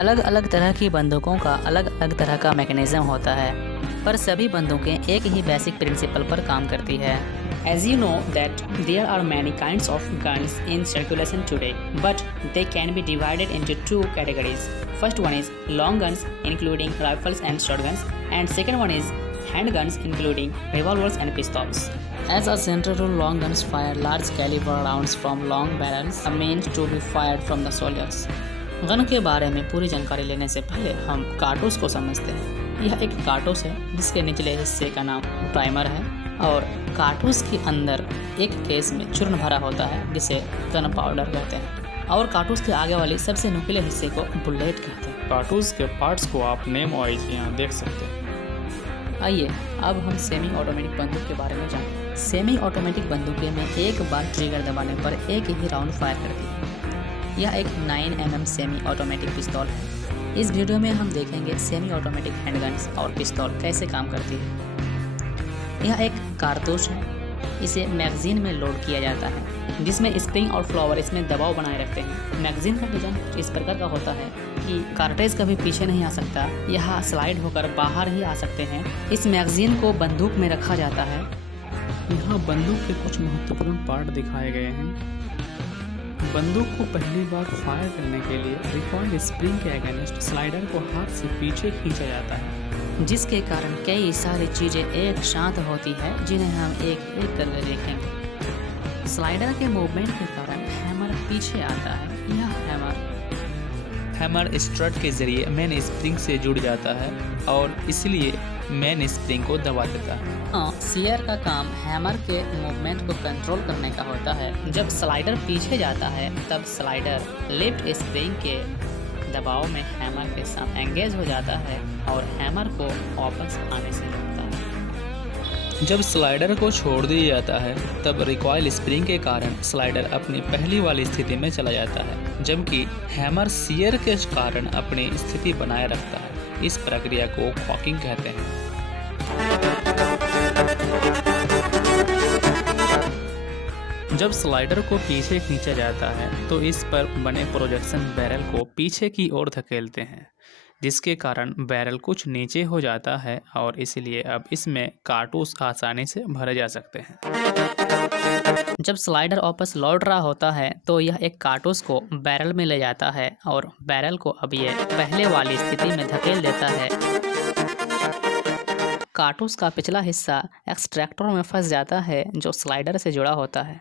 अलग अलग तरह की बंदूकों का अलग अलग तरह का मैकेनिज्म होता है, पर सभी बंदूकें एक ही बेसिक प्रिंसिपल पर काम करती है। As you know that there are many kinds of guns in circulation today, but they can be divided into two categories. First one is long guns including rifles and shotguns, and second one is handguns including revolvers and pistols. As a general rule, long guns fire large caliber rounds from long barrels meant to be fired from the soldiers. Gun के बारे में पूरी जानकारी लेने से पहले हम कारतूस को समझते हैं। यह एक कारतूस है जिसके निचले हिस्से का नाम प्राइमर है और कारतूस के अंदर एक केस में चूर्ण भरा होता है जिसे गन पाउडर कहते हैं और कारतूस के आगे वाली सबसे नुकीले हिस्से को बुलेट कहते हैं। कारतूस के पार्ट्स को आप नेम वाइज यहाँ देख सकते हैं। आइए अब हम सेमी ऑटोमेटिक बंदूक के बारे में जानें। सेमी ऑटोमेटिक बंदूकें में एक बार ट्रिगर दबाने पर एक ही राउंड फायर करती है। यह एक 9mm सेमी ऑटोमेटिक पिस्तौल है। इस वीडियो में हम देखेंगे सेमी ऑटोमेटिक हैंडगन्स और पिस्तौल कैसे काम करती है। यह एक कारतूस है। इसे मैगजीन में लोड किया जाता है जिसमें स्प्रिंग और फ्लावर इसमें दबाव बनाए रखते हैं। मैगजीन का डिजाइन इस प्रकार का होता है कि कार्ट्रिज कभी पीछे नहीं आ सकता, यह स्लाइड होकर बाहर ही आ सकते हैं। इस मैगजीन को बंदूक में रखा जाता है। यहाँ बंदूक के कुछ महत्वपूर्ण पार्ट दिखाए गए हैं। बंदूक को पहली बार फायर करने के लिए रिकॉइल स्प्रिंग के अगेंस्ट स्लाइडर को हाथ से पीछे खींचा जाता है, जिसके कारण कई सारी चीजें एक साथ होती है जिन्हें हम एक एक करके देखेंगे। स्लाइडर के मूवमेंट के कारण हैमर पीछे आता है। यह हैमर स्ट्रट के जरिए मेन स्प्रिंग से जुड़ जाता है और इसलिए मेन स्प्रिंग को दबा देता है। सीयर का काम हैमर के मूवमेंट को कंट्रोल करने का होता है। जब स्लाइडर पीछे जाता है तब स्लाइडर लिफ्ट स्प्रिंग के दबाव में हैमर के साथ एंगेज हो जाता है और हैमर को वापस आने से रोकता है। जब स्लाइडर को छोड़ दिया जाता है तब रिकॉइल स्प्रिंग के कारण स्लाइडर अपनी पहली वाली स्थिति में चला जाता है, जबकि हैमर सीयर के कारण अपनी स्थिति बनाए रखता है। इस प्रक्रिया को कॉकिंग कहते हैं। जब स्लाइडर को पीछे खींचा जाता है तो इस पर बने प्रोजेक्शन बैरल को पीछे की ओर धकेलते हैं, जिसके कारण बैरल कुछ नीचे हो जाता है और इसलिए अब इसमें कारतूस आसानी से भरे जा सकते हैं। जब स्लाइडर वापस लौट रहा होता है तो यह एक कारतूस को बैरल में ले जाता है और बैरल को अब ये पहले वाली स्थिति में धकेल देता है। कारतूस का पिछला हिस्सा एक्सट्रैक्टर में फंस जाता है जो स्लाइडर से जुड़ा होता है।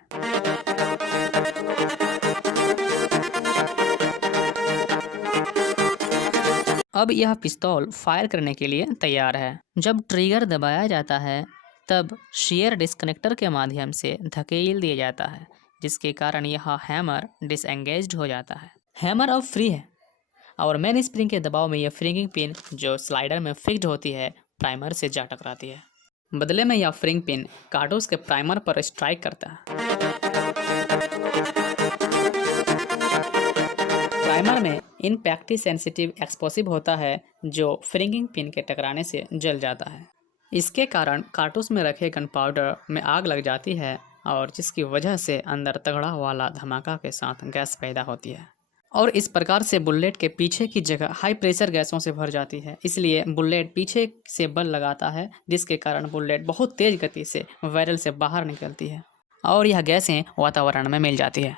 अब यह पिस्तौल फायर करने के लिए तैयार है। जब ट्रिगर दबाया जाता है तब शीयर डिस्कनेक्टर के माध्यम से धकेल दिया जाता है, जिसके कारण यह हैमर डिसएंगेज्ड हो जाता है। हैमर अब फ्री है और मेन स्प्रिंग के दबाव में यह फ्रिंगिंग पिन जो स्लाइडर में फिक्स्ड होती है प्राइमर से जा टकराती है। बदले में यह फ्रिंग पिन कारतूस के प्राइमर पर स्ट्राइक करता है। प्राइमर में इम्पैक्ट सेंसिटिव एक्सप्लोसिव होता है जो फ्रिंगिंग पिन के टकराने से जल जाता है। इसके कारण कारतूस में रखे गन पाउडर में आग लग जाती है और जिसकी वजह से अंदर तगड़ा वाला धमाका के साथ गैस पैदा होती है और इस प्रकार से बुलेट के पीछे की जगह हाई प्रेशर गैसों से भर जाती है। इसलिए बुलेट पीछे से बल लगाता है, जिसके कारण बुलेट बहुत तेज गति से बैरल से बाहर निकलती है और यह गैसें वातावरण में मिल जाती है।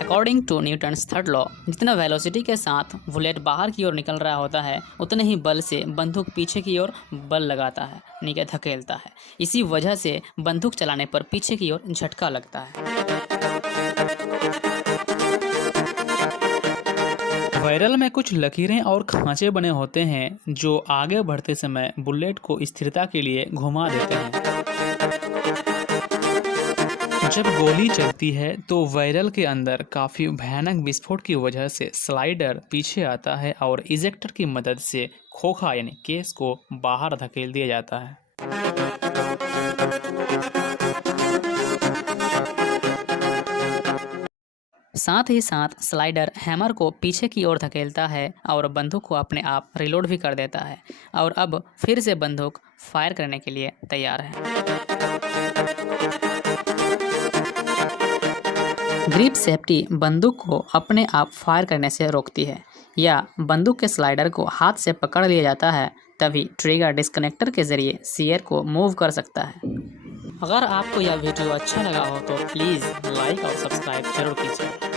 According to Newton's third law, जितना वेलोसिटी के साथ बुलेट बाहर की ओर निकल रहा होता है उतने ही बल से बंदूक पीछे की ओर बल लगाता है, नीचे धकेलता है। इसी वजह से बंदूक चलाने पर पीछे की ओर झटका लगता है। बैरल में कुछ लकीरें और खांचे बने होते हैं जो आगे बढ़ते समय बुलेट को स्थिरता के लिए घुमा देते हैं। जब गोली चलती है तो बैरल के अंदर काफ़ी भयानक विस्फोट की वजह से स्लाइडर पीछे आता है और इजेक्टर की मदद से खोखा यानी केस को बाहर धकेल दिया जाता है। साथ ही साथ स्लाइडर हैमर को पीछे की ओर धकेलता है और बंदूक को अपने आप रिलोड भी कर देता है और अब फिर से बंदूक फायर करने के लिए तैयार है। ग्रिप सेफ्टी बंदूक को अपने आप फायर करने से रोकती है या बंदूक के स्लाइडर को हाथ से पकड़ लिया जाता है, तभी ट्रिगर डिस्कनेक्टर के जरिए सीयर को मूव कर सकता है। अगर आपको यह वीडियो अच्छा लगा हो तो प्लीज़ लाइक और सब्सक्राइब जरूर कीजिए।